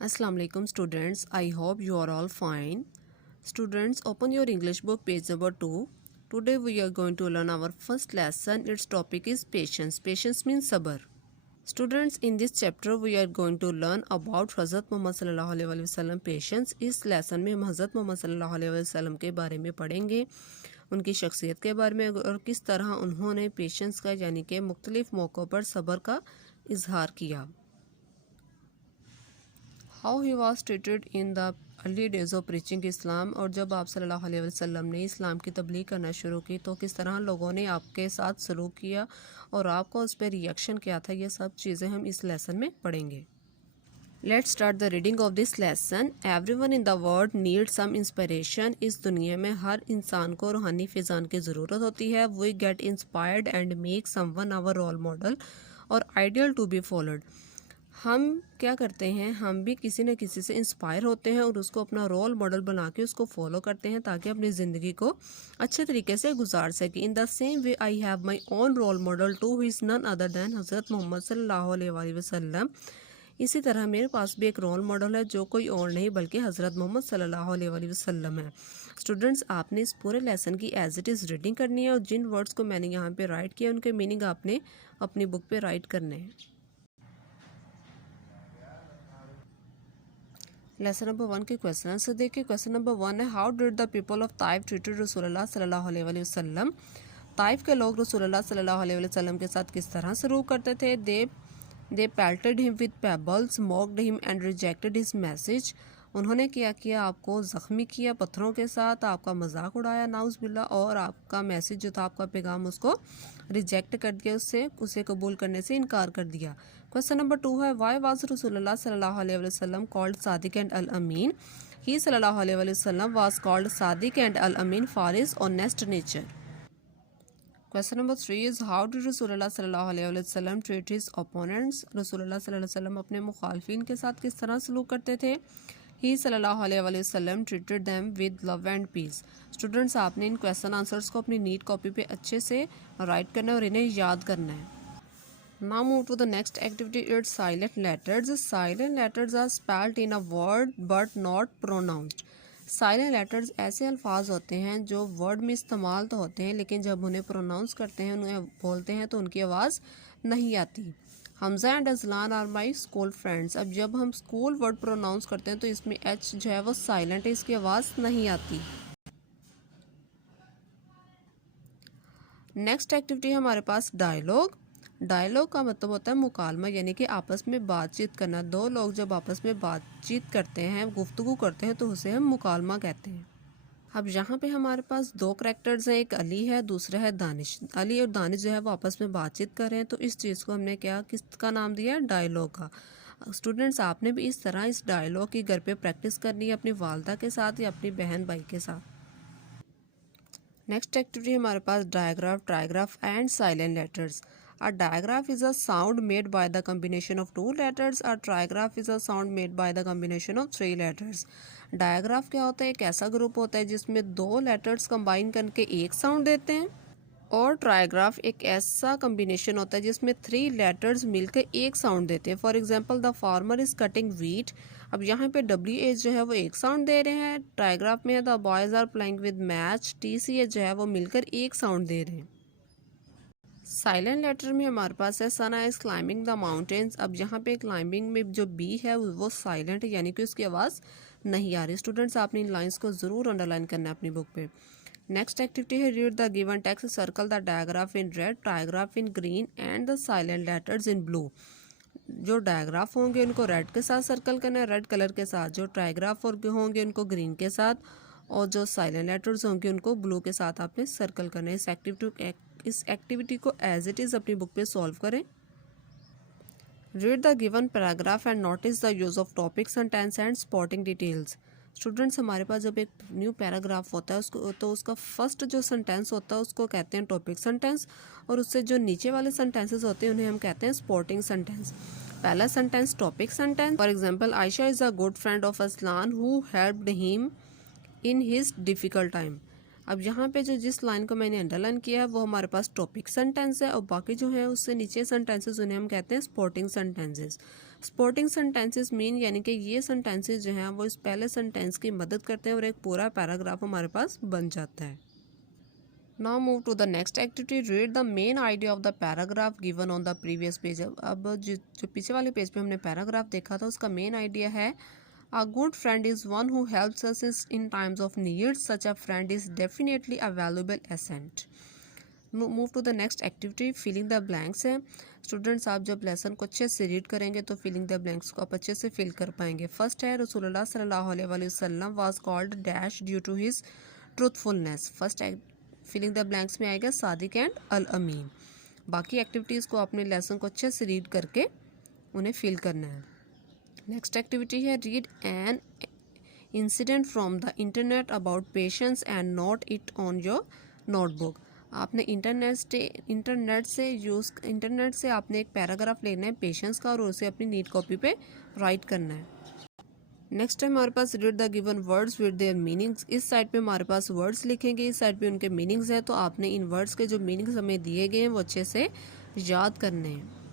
Assalamu alaikum students. I hope you are all fine. Students, open your English book page number 2. Today we are going to learn our first lesson. Its topic is patience. Patience means sabr. Students, in this chapter we are going to learn about Hazrat Muhammad sallallahu alaihi wasallam patience. इस lesson में हम हज़रत Muhammad सल्लल्लाहु अलैहि वसल्लम के बारे में पढ़ेंगे, उनकी शख्सियत के बारे में और किस तरह उन्होंने पेशेंस का यानी कि मुख्तलिफ़ मौक़ों पर सब्र का इजहार किया। How he was treated in the early days of preaching Islam, और जब आप सल्लल्लाहु अलैहि वसल्लम ने इस्लाम की तबलीग करना शुरू की तो किस तरह लोगों ने आपके साथ सलूक किया और आपका उस पर रिएक्शन क्या था, ये सब चीज़ें हम इस लेसन में पढ़ेंगे। Let's start the reading of this lesson. Everyone in the world need some inspiration. इस दुनिया में हर इंसान को रूहानी फिजान की ज़रूरत होती है। We get inspired and make someone our role model और आइडियल टू बी फॉलोड। हम क्या करते हैं, हम भी किसी न किसी से इंस्पायर होते हैं और उसको अपना रोल मॉडल बना के उसको फॉलो करते हैं ताकि अपनी ज़िंदगी को अच्छे तरीके से गुजार सकें। In the same way I have my own role model too, who is none other than हज़रत मोहम्मद सल्लल्लाहु अलैहि वसल्लम। इसी तरह मेरे पास भी एक रोल मॉडल है जो कोई और नहीं बल्कि हज़रत मोहम्मद सल्लल्लाहु अलैहि वसल्लम है। स्टूडेंट्स, आपने इस पूरे लेसन की एज इट इज़ रीडिंग करनी है और जिन वर्ड्स को मैंने यहाँ पे राइट किया उनके मीनिंग आपने अपनी बुक पे राइट करने हैं। लेसन नंबर 1 के क्वेश्चन आंसर देखिए। क्वेश्चन नंबर 1 है, how did the people of Taif treated रसूलुल्लाह सल्लल्लाहु अलैहि वसल्लम। ताइफ के लोग रसूलुल्लाह सल्लल्लाहु अलैहि वसल्लम के साथ किस तरह सलूक करते थे। दे pelted him with pebbles, mocked him and rejected his message. उन्होंने क्या किया, आपको ज़ख्मी किया पत्थरों के साथ, आपका मजाक उड़ाया नाउज़ बिल्ला, और आपका मैसेज जो था, आपका पैगाम, उसको रिजेक्ट कर दिया, उसे कबूल करने से इनकार कर दिया। क्वेश्चन नंबर 2 है, वाई वाज रसूलुल्लाह सल्लल्लाहु अलैहि वसल्लम कॉल्ड सादिक एंड अल अमीन। ही सल्लल्लाहु अलैहि वसल्लम वाज कॉल्ड सादिक एंड अल अमीन for his honest nature. Question number 3 is, how did रसूलुल्लाह सल्लल्लाहु अलैहि वसल्लम ट्रीट हिज ओपोनेंट्स। रसूलुल्लाह सल्लल्लाहु अलैहि वसल्लम अपने मुखालफिन के साथ किस तरह सलूक करते थे। ही सल्लल्लाहु अलैहि वसल्लम treated them with love and peace. Students, आपने इन क्वेश्चन आंसर्स को अपनी नीट कॉपी पे अच्छे से राइट करना है और इन्हें याद करना है। Now move to the next activity, it's silent letters. Silent letters are spelled in a word but not pronounced. Silent letters ऐसे अल्फाज होते हैं जो वर्ड में इस्तेमाल तो होते हैं लेकिन जब उन्हें प्रोनाउंस करते हैं, उन्हें बोलते हैं, तो उनकी आवाज़ नहीं आती। Hamza and Ajlan are my school friends. अब जब हम स्कूल वर्ड प्रोनाउंस करते हैं तो इसमें एच जो है वो साइलेंट है, इसकी आवाज़ नहीं आती। नेक्स्ट एक्टिविटी है हमारे पास डायलॉग। डायलॉग का मतलब होता है मुकालमा, यानी कि आपस में बातचीत करना। दो लोग जब आपस में बातचीत करते हैं, गुफ्तगू करते हैं, तो उसे हम मुकालमा कहते हैं। अब यहाँ पे हमारे पास दो करैक्टर्स हैं, एक अली है, दूसरा है दानिश। अली और दानिश जो है वो आपस में बातचीत कर रहे हैं, तो इस चीज़ को हमने क्या किसका नाम दिया है, डायलॉग का। स्टूडेंट्स, आपने भी इस तरह इस डायलॉग की घर पे प्रैक्टिस करनी है अपनी वालदा के साथ या अपनी बहन भाई के साथ। नेक्स्ट एक्टिविटी हमारे पास digraph, trigraph and silent letters. A digraph is a sound made by the combination of two letters. A trigraph is a sound made by the combination of three letters. Digraph क्या होता है, एक ऐसा group होता है जिसमें दो letters combine करके एक साउंड देते हैं, और ट्राइग्राफ एक ऐसा कम्बिनेशन होता है जिसमें थ्री लेटर्स मिलकर एक साउंड देते हैं। For example, the farmer is cutting wheat. अब यहाँ पे WH जो है वो एक साउंड दे रहे हैं। ट्राइग्राफ में the boys are playing with match, TCH जो है वो मिलकर एक साउंड दे रहे हैं। साइलेंट लेटर में हमारे पास है, सना इज क्लाइंबिंग द माउंटेन्स। अब यहाँ पे क्लाइंबिंग में जो बी है वो साइलेंट है, यानी कि उसकी आवाज़ नहीं आ रही। स्टूडेंट्स, आपने इन लाइंस को ज़रूर अंडरलाइन करना है अपनी बुक पे। नेक्स्ट एक्टिविटी है, read the given text, circle the digraph in red, trigraph in green and the silent letters in blue. जो डायग्राफ होंगे उनको रेड के साथ सर्कल करना है, रेड कलर के साथ। जो ट्राइग्राफ होंगे उनको ग्रीन के साथ, और जो साइलेंट लेटर्स होंगे उनको ब्लू के साथ आपने सर्कल करना है। इस एक्टिविटी को एज इट इज़ अपनी बुक पे सॉल्व करें। Read the given paragraph and notice the use of topic sentence and spotting details. Students, हमारे पास जब एक न्यू पैराग्राफ होता है उसको तो उसका फर्स्ट जो सेंटेंस होता है उसको कहते हैं टॉपिक सेंटेंस, और उससे जो नीचे वाले सेंटेंसेस होते हैं उन्हें हम कहते हैं स्पॉटिंग सेंटेंस। पहला sentence topic sentence, for example, Ayesha is a good friend of Aslan who helped him in his difficult time. अब यहाँ पे जो जिस लाइन को मैंने अंडरलाइन किया है वो हमारे पास टॉपिक सेंटेंस है, और बाकी जो है उससे नीचे सेंटेंसेस उन्हें हम कहते हैं spotting sentences. Supporting sentences mean यानी कि ये सेंटेंसेस जो हैं वो इस पहले सेंटेंस की मदद करते हैं और एक पूरा पैराग्राफ हमारे पास बन जाता है। Now move to the next activity, read the main idea of the paragraph given on the previous page. अब जो पीछे वाले पेज पे हमने पैराग्राफ देखा था उसका मेन आइडिया है A good friend is one who helps us in times of need. Such a friend is definitely a valuable asset. Move to the next activity, filling the blanks है। Students आप जब lesson को अच्छे से read करेंगे तो filling the blanks को आप अच्छे से फिल कर पाएंगे। फर्स्ट है रसूलुल्लाह सल्लल्लाहु अलैहि वसल्लम was called dash due to his truthfulness. First filling the blanks में आएगा सादिक एंड अल अमीन। बाकी एक्टिविटीज़ को अपने लेसन को अच्छे से रीड करके उन्हें फिल करना है। नेक्स्ट एक्टिविटी है read an incident from the internet about patience and note it on your notebook. आपने इंटरनेट से आपने एक पैराग्राफ लेना है पेशेंस का और उसे अपनी नीट कॉपी पे राइट करना है। नेक्स्ट टाइम हमारे पास read the given words with their meanings. इस साइड पे हमारे पास वर्ड्स लिखेंगे, इस साइड पे उनके मीनिंग्स हैं, तो आपने इन वर्ड्स के जो मीनिंग्स हमें दिए गए हैं वो अच्छे से याद करने हैं।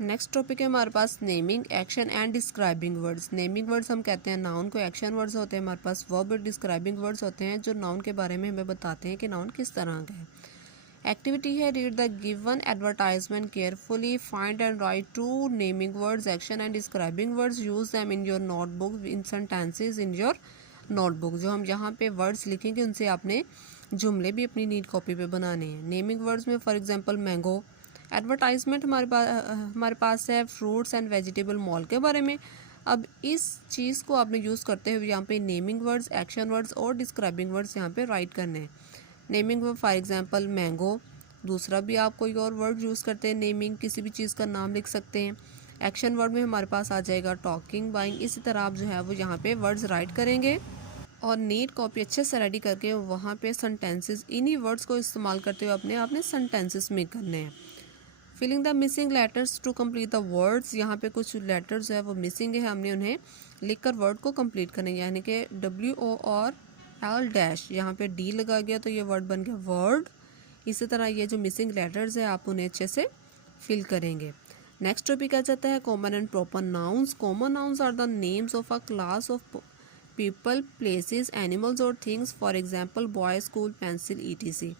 नेक्स्ट टॉपिक है हमारे पास naming action and describing words. Naming words हम कहते हैं नाउन को, एक्शन वर्ड्स होते हैं हमारे पास वर्ब, डिस्क्राइबिंग वर्ड्स होते हैं जो नाउन के बारे में हमें बताते हैं कि नाउन किस तरह का है। एक्टिविटी है read the given advertisement carefully, find and write two naming words, action and describing words, use them in your notebook in sentences in your notebook. जो हम यहाँ पे वर्ड्स लिखेंगे उनसे आपने जुमले भी अपनी नीट कॉपी पे बनाने हैं। नेमिंग वर्ड्स में फॉर एग्जाम्पल मैंगो। एडवर्टाइजमेंट हमारे पास है फ्रूट्स एंड वेजिटेबल मॉल के बारे में। अब इस चीज़ को आपने यूज़ करते हुए यहाँ पे नेमिंग वर्ड्स, एक्शन वर्ड्स और डिस्क्राइबिंग वर्ड्स यहाँ पे राइट करने हैं। Naming word for example mango, दूसरा भी आप कोई और वर्ड यूज़ करते हैं नेमिंग, किसी भी चीज़ का नाम लिख सकते हैं। एक्शन वर्ड में हमारे पास आ जाएगा टॉकिंग, बाइंग। इसी तरह आप जो है वो यहाँ पे वर्ड्स राइट करेंगे और नीट कॉपी अच्छे से रेडी करके वहाँ पे सेंटेंसेस इन्हीं वर्ड्स को इस्तेमाल करते हुए अपने सेंटेंसेस में करने हैं। Filling the missing letters to complete the words. यहाँ पे कुछ लेटर्स है वो मिसिंग है, हमने उन्हें लिखकर वर्ड को कंप्लीट करना है, यानी कि WO और L डैश यहाँ पे D लगा गया तो ये वर्ड बन गया वर्ड। इसी तरह ये जो मिसिंग लेटर्स है आप उन्हें अच्छे से फिल करेंगे। नेक्स्ट टॉपिक आ जाता है common and proper nouns. Common nouns are the names of a class of people, places, animals और things. For example boy, school, pencil, ETC।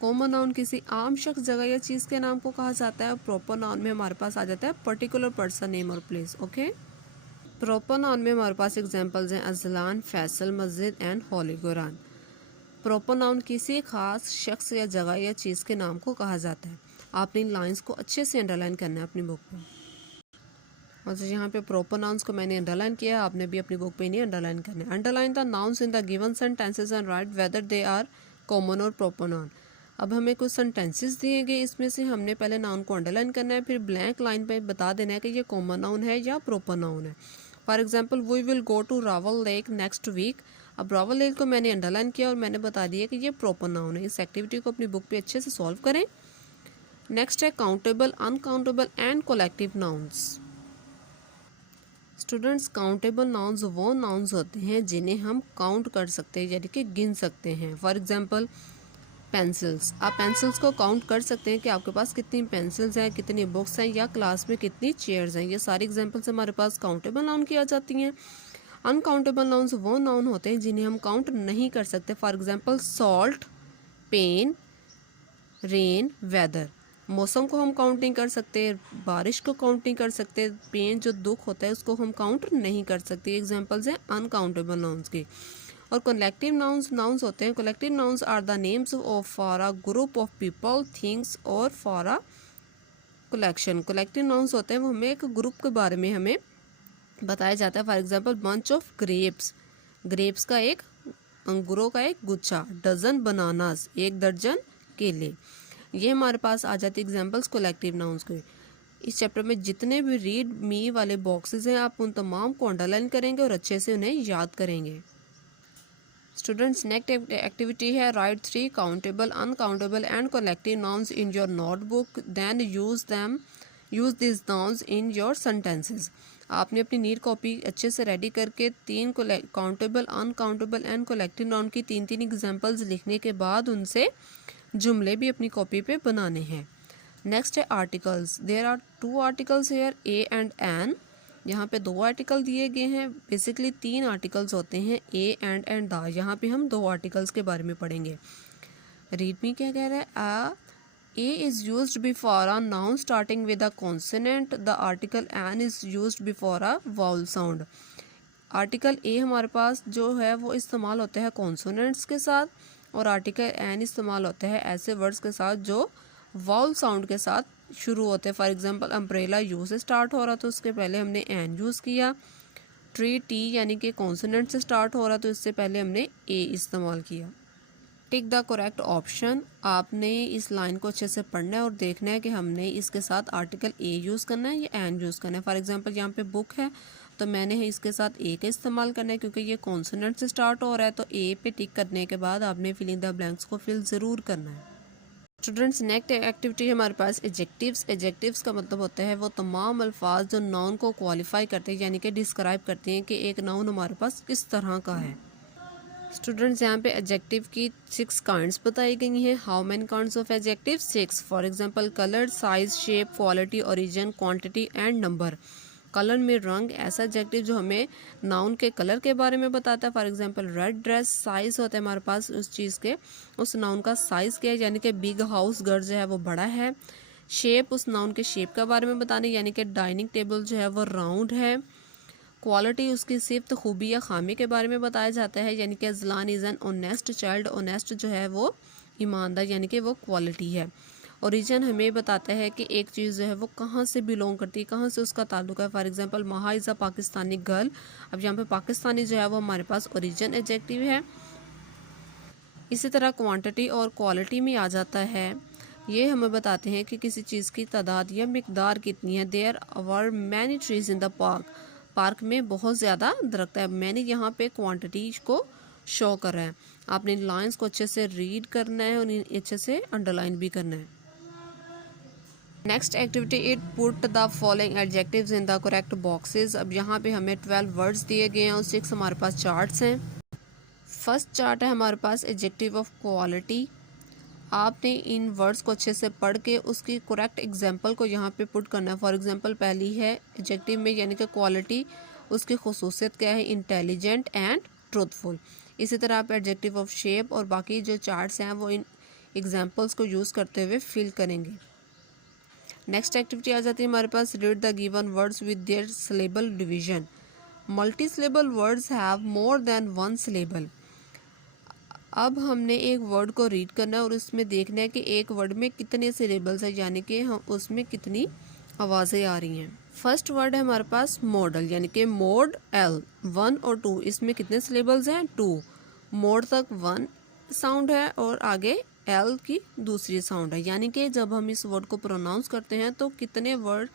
Common noun किसी आम शख्स, जगह या चीज़ के नाम को कहा जाता है और प्रॉपर नाउन में हमारे पास आ जाता है पर्टिकुलर पर्सन, नेम और प्लेस। ओके, प्रॉपर नाउन में हमारे पास एग्जांपल्स हैं अजलान, फैसल, मस्जिद and Holi Quran. Proper noun किसी खास शख्स या जगह या चीज़ के नाम को कहा जाता है। आपने इन लाइंस को अच्छे से अंडरलाइन करना है अपनी बुक में। और यहाँ पे प्रॉपर नाउन्स को मैंने अंडरलाइन किया, आपने भी अपनी बुक पे नहीं अंडरलाइन करना है। Underline the nouns in the given sentences and write whether they are common or proper noun. अब हमें कुछ सेंटेंसेस दिए गए, इसमें से हमने पहले नाउन को अंडरलाइन करना है, फिर ब्लैंक लाइन पे बता देना है कि ये कॉमन नाउन है या प्रॉपर नाउन है। For example we will go to Rawal lake next week. अब रावल लेक को मैंने अंडरलाइन किया और मैंने बता दिया कि ये प्रॉपर नाउन है। इस एक्टिविटी को अपनी बुक पे अच्छे से सॉल्व करें। नेक्स्ट है countable, uncountable and collective nouns. Students, countable nouns वो नाउन्स होते हैं जिन्हें हम काउंट कर सकते हैं यानी कि गिन सकते हैं। फॉर एग्जाम्पल पेंसिल्स, आप पेंसिल्स को काउंट कर सकते हैं कि आपके पास कितनी पेंसिल्स हैं, कितनी बुक्स हैं या क्लास में कितनी चेयर्स हैं। ये सारी एग्जांपल्स हमारे पास काउंटेबल नाउन की आ जाती हैं। अनकाउंटेबल नाउन्स वो नाउन होते हैं जिन्हें हम काउंट नहीं कर सकते। For example salt, pen, rain, weather. मौसम को हम काउंट नहीं कर सकते, बारिश को काउंट नहीं कर सकते, पेन जो दुख होता है उसको हम काउंट नहीं कर सकते। एग्जांपल्स हैं अनकाउंटेबल नाउन्स की। और कलेक्टिव नाउन्स होते हैं। Collective nouns are the names of for a group of people, things और for a collection. Collective nouns होते हैं वो हमें एक ग्रुप के बारे में हमें बताया जाता है। For example bunch of grapes, grapes का एक, अंगूरों का एक गुच्छा। डजन बनानास, एक दर्जन केले। ये हमारे पास आ जाती है एग्जाम्पल्स कलेक्टिव नाउन्स के। इस चैप्टर में जितने भी रीड मी वाले बॉक्सेस हैं आप उन तमाम को अंडरलाइन करेंगे और अच्छे से उन्हें याद करेंगे। स्टूडेंट्स, नेक्स्ट एक्टिविटी है write 3 countable, uncountable and collective nouns in your notebook, then use this nouns in your sentences. आपने अपनी नीट कॉपी अच्छे से रेडी करके 3 countable, uncountable and collective noun की 3 एग्जांपल्स लिखने के बाद उनसे जुमले भी अपनी कॉपी पे बनाने हैं। नेक्स्ट है articles. There are 2 articles here, a and an. यहाँ पे 2 आर्टिकल दिए गए हैं। बेसिकली 3 आर्टिकल्स होते हैं, ए एंड द। यहाँ पे हम 2 आर्टिकल्स के बारे में पढ़ेंगे। रीड मी क्या कह रहा है, A is used before a noun starting with a consonant. The article an is used before a vowel sound. Article a हमारे पास जो है वो इस्तेमाल होते हैं कॉन्सोनेंट्स के साथ, और आर्टिकल एन इस्तेमाल होते हैं ऐसे वर्ड्स के साथ जो वाउल साउंड के साथ शुरू होते हैं। फॉर एग्जांपल अम्ब्रेला यू से स्टार्ट हो रहा तो उसके पहले हमने एन यूज़ किया। ट्री टी यानी कि कॉन्सोनेंट से स्टार्ट हो रहा तो इससे पहले हमने ए इस्तेमाल किया। Tick the correct option. आपने इस लाइन को अच्छे से पढ़ना है और देखना है कि हमने इसके साथ आर्टिकल ए यूज़ करना है या एन यूज़ करना है। फॉर एग्जांपल यहाँ पे बुक है तो मैंने इसके साथ ए का इस्तेमाल करना है क्योंकि ये कॉन्सोनेंट से स्टार्ट हो रहा है। तो ए पे टिक करने के बाद आपने फिलिंग द ब्लैंक्स को फिल ज़रूर करना है। स्टूडेंट्स नेक्स्ट एक्टिविटी हमारे पास एडजेक्टिव्स। एडजेक्टिव्स का मतलब होता है वो तमाम अल्फाज जो नाउन को क्वालिफाई करते हैं यानी कि डिस्क्राइब करते हैं कि एक नाउन हमारे पास किस तरह का है। स्टूडेंट्स यहाँ पे एडजेक्टिव की 6 काइंड्स बताई गई हैं। How many kinds of adjective? 6। For example colour, size, shape, quality, origin, quantity and number. Colour में रंग, ऐसा एडजेक्टिव जो हमें नाउन के कलर के बारे में बताता है। For example red dress. Size होता है हमारे पास उस चीज़ के, उस नाउन का साइज़ क्या है, यानी कि बिग हाउस, घर जो है वो बड़ा है। शेप, उस नाउन के शेप के बारे में बताने, यानी कि डाइनिंग टेबल जो है वो राउंड है। क्वालिटी, उसकी सिफ्त, खूबी या खामी के बारे में बताया जाता है, यानी कि Zalan is an honest child. Honest जो है वो ईमानदार, यानी कि वो क्वालिटी है। ओरिजिन हमें बताता है कि एक चीज़ जो है वो कहाँ से बिलोंग करती है, कहाँ से उसका ताल्लुक है। फॉर एग्जांपल महा इज़ अ पाकिस्तानी गर्ल। अब यहाँ पे पाकिस्तानी जो है वो हमारे पास ओरिजिन एडजेक्टिव है। इसी तरह क्वांटिटी और क्वालिटी में आ जाता है। ये हमें बताते हैं कि किसी चीज़ की तादाद या मिकदार कितनी है। There were many trees in the park. Park में बहुत ज़्यादा दरख्त है। मैंने यहाँ पे क्वांटिटी को शो कर रहा है। आपने लाइंस को अच्छे से रीड करना है और अच्छे से अंडरलाइन भी करना है। Next activity it put the following adjectives in the correct boxes. अब यहाँ पे हमें 12 वर्ड्स दिए गए हैं और 6 हमारे पास चार्ट्स हैं। फर्स्ट चार्ट है हमारे पास एडजेक्टिव ऑफ क्वालिटी। आपने इन वर्ड्स को अच्छे से पढ़ के उसकी करेक्ट एग्जांपल को यहाँ पे पुट करना है। फॉर एग्जांपल पहली है एडजेक्टिव में यानी कि क्वालिटी, उसकी खुसूसियत क्या है, इंटेलिजेंट एंड ट्रूथफुल। इसी तरह आप एडजेक्टिव ऑफ शेप और बाकी जो चार्ट्स हैं वो इन एग्जांपल्स को यूज़ करते हुए फिल करेंगे। नेक्स्ट एक्टिविटी आ जाती है हमारे पास read the given words with their syllable division. Multi syllable words have more than one syllable. अब हमने एक वर्ड को रीड करना है और उसमें देखना है कि एक वर्ड में कितने सिलेबल्स हैं, यानी कि हम उसमें कितनी आवाज़ें आ रही हैं। फर्स्ट वर्ड है हमारे पास मॉडल, यानी कि मोड एल 1 और 2। इसमें कितने सिलेबल्स हैं? 2। मोड तक 1 साउंड है और आगे एल की दूसरी साउंड है, यानी कि जब हम इस वर्ड को प्रोनाउंस करते हैं तो कितने वर्ड,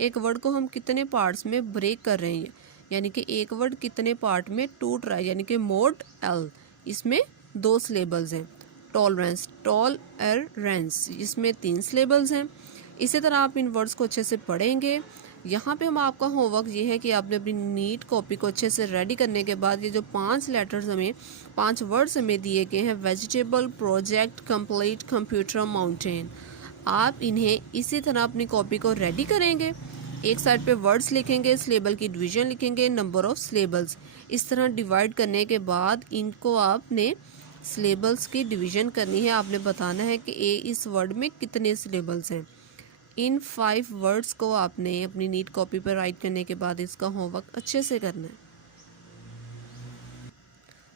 एक वर्ड को हम कितने पार्ट्स में ब्रेक कर रहे हैं, यानी कि एक वर्ड कितने पार्ट में टूट रहा है, यानी कि मोड एल। इसमें 2 सिलेबल्स हैं। टॉलरेंस, टॉलरेंस, इसमें 3 सिलेबल्स हैं। इसी तरह आप इन वर्ड्स को अच्छे से पढ़ेंगे। यहाँ पे हम आपका होमवर्क ये है कि आपने अपनी नीट कॉपी को अच्छे से रेडी करने के बाद ये जो 5 लेटर्स हमें 5 वर्ड्स हमें दिए गए हैं, vegetable, project, complete, computer, mountain, आप इन्हें इसी तरह अपनी कॉपी को रेडी करेंगे। एक साइड पे वर्ड्स लिखेंगे, सिलेबल की डिवीजन लिखेंगे, नंबर ऑफ सिलेबल्स। इस तरह डिवाइड करने के बाद इनको आपने सिलेबल्स की डिवीजन करनी है। आपने बताना है कि इस वर्ड में कितने सिलेबल्स हैं। इन 5 वर्ड्स को आपने अपनी नीट कॉपी पर राइट करने के बाद इसका होमवर्क अच्छे से करना है।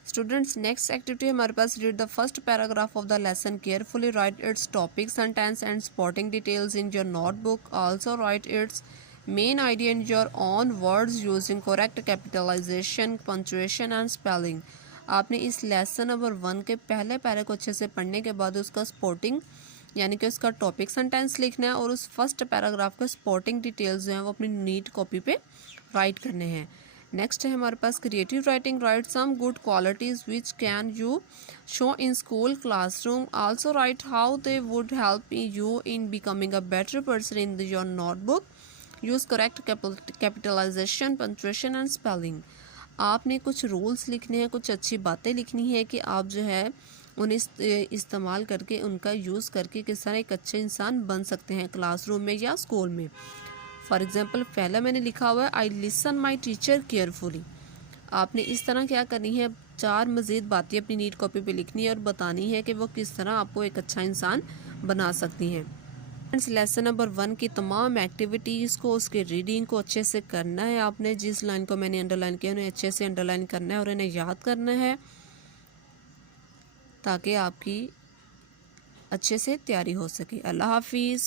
स्टूडेंट्स नेक्स्ट एक्टिविटी हमारे पास read the first paragraph of the lesson carefully, write its topic, sentence and spotting details in your notebook. Also write its main idea in your own words using correct capitalisation, punctuation and spelling. आपने इस lesson number 1 के पहले para को अच्छे से पढ़ने के बाद उसका स्पॉटिंग यानी कि उसका टॉपिक सेंटेंस लिखना है और उस फर्स्ट पैराग्राफ का स्पॉटिंग डिटेल्स जो हैं वो अपनी नीट कॉपी पे राइट करने हैं। नेक्स्ट है हमारे पास creative writing, write some good qualities which can you show in school classroom. Also write how they would help you in becoming a better person in your notebook. Use correct capitalisation, punctuation and spelling. आपने कुछ rules लिखने हैं, कुछ अच्छी बातें लिखनी है कि आप जो है उन्हें इस्तेमाल करके, उनका यूज़ करके किस तरह एक अच्छे इंसान बन सकते हैं क्लासरूम में या स्कूल में। फॉर एग्ज़ाम्पल पहला मैंने लिखा हुआ है I listen my teacher carefully. आपने इस तरह क्या करनी है, 4 मज़ीद बातें अपनी नीट कॉपी पे लिखनी है और बतानी है कि वो किस तरह आपको एक अच्छा इंसान बना सकती हैं। फ्रेंड्स, लेसन नंबर 1 की तमाम एक्टिविटीज़ को, उसके रीडिंग को अच्छे से करना है। आपने जिस लाइन को मैंने अंडरलाइन किया उन्हें अच्छे से अंडरलाइन करना है और इन्हें याद करना है ताकि आपकी अच्छे से तैयारी हो सके। अल्लाह हाफिज़।